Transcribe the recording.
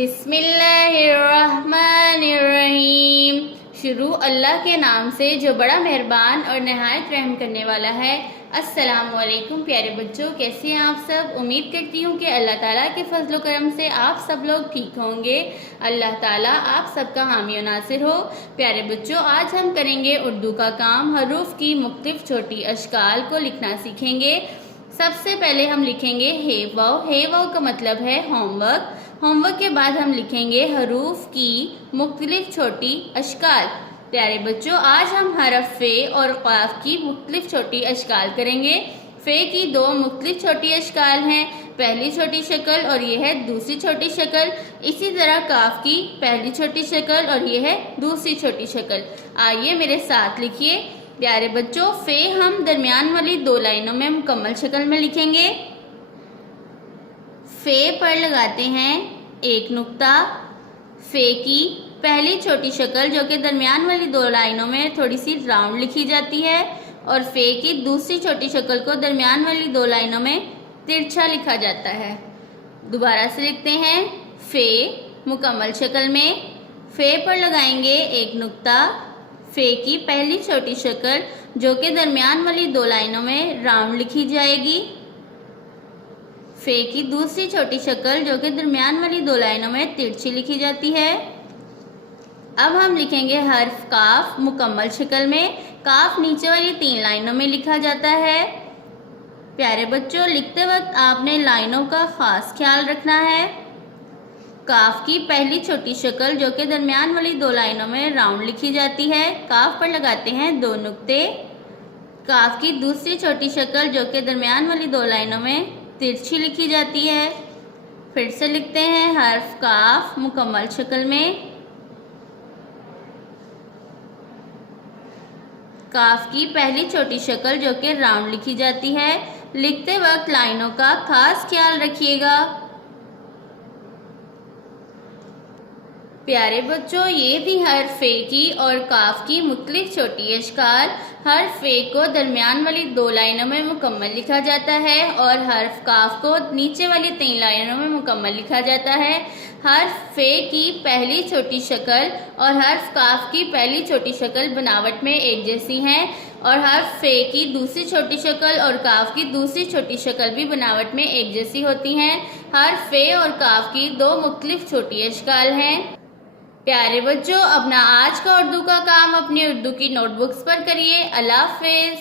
बिस्मिल्लाहिर्रहमानिर्रहीम। शुरू अल्लाह के नाम से जो बड़ा मेहरबान और नहायत रहम करने वाला है। अस्सलामु अलैकुम प्यारे बच्चों, कैसे हैं आप सब। उम्मीद करती हूँ कि अल्लाह ताला के फजल करम से आप सब लोग ठीक होंगे। अल्लाह ताला आप सबका हामी और नासिर हो। प्यारे बच्चों, आज हम करेंगे उर्दू का काम। हरूफ की मुख्तलिफ छोटी अशकाल को लिखना सीखेंगे। सबसे पहले हम लिखेंगे हे वाव का मतलब है होमवर्क। होमवर्क के बाद हम लिखेंगे हरूफ की मुख्तलिफ छोटी अशकाल। प्यारे बच्चों, आज हम हरफ फे और क़ाफ की मुख्तलिफ छोटी अशकाल करेंगे। फे की दो मुख्तलिफ छोटी अशकाल हैं, पहली छोटी शक्ल और ये है दूसरी छोटी शक्ल। इसी तरह काफ की पहली छोटी शक्ल और ये है दूसरी छोटी शक्ल। आइए मेरे साथ लिखिए। प्यारे बच्चों, फे हम दरमियान वाली दो लाइनों में मुकम्मल शक्ल में लिखेंगे। फे पर लगाते हैं एक नुक्ता। फे की पहली छोटी शक्ल जो कि दरमियान वाली दो लाइनों में थोड़ी सी राउंड लिखी जाती है, और फे की दूसरी छोटी शक्ल को दरमियान वाली दो लाइनों में तिरछा लिखा जाता है। दोबारा से लिखते हैं। फे मुकम्मल शक्ल में फे पर लगाएंगे एक नुक्ता। फे की पहली छोटी शक्ल जो कि दरमियान वाली दो लाइनों में राउंड लिखी जाएगी। फे की दूसरी छोटी शक्ल जो कि दरमियान वाली दो लाइनों में तिरछी लिखी जाती है। अब हम लिखेंगे हर्फ काफ मुकम्मल शक्ल में। काफ नीचे वाली तीन लाइनों में लिखा जाता है। प्यारे बच्चों, लिखते वक्त आपने लाइनों का खास ख्याल रखना है। काफ की पहली छोटी शक्ल जो कि दरमियान वाली दो लाइनों में राउंड लिखी जाती है। काफ पर लगाते हैं दो नुक्ते। काफ की दूसरी छोटी शक्ल जो कि दरमियान वाली दो लाइनों में तिरछी लिखी जाती है। फिर से लिखते हैं हर्फ काफ मुकम्मल शक्ल में। काफ की पहली छोटी शक्ल जो कि राउंड लिखी जाती है। लिखते वक्त लाइनों का खास ख्याल रखिएगा। प्यारे बच्चों, ये थी हर्फ फे की और काफ की मुख्तलिफ छोटी अशकाल। हर्फ फे को दरमियान वाली दो लाइनों में मुकम्मल लिखा जाता है और हर्फ काफ को नीचे वाली तीन लाइनों में मुकम्मल लिखा जाता है। हर्फ फे की पहली छोटी शक्ल और हर्फ काफ की पहली छोटी शक्ल बनावट में एक जैसी हैं, और हर्फ फे की दूसरी छोटी शक्ल और काफ की दूसरी छोटी शक्ल भी बनावट में एक जैसी होती हैं। हर्फ फे और काफ की दो मुख्तलिफ छोटी अशकाल हैं। प्यारे बच्चों, अपना आज का उर्दू का काम अपनी उर्दू की नोटबुक्स पर करिए। अल्लाह हाफ़िज़।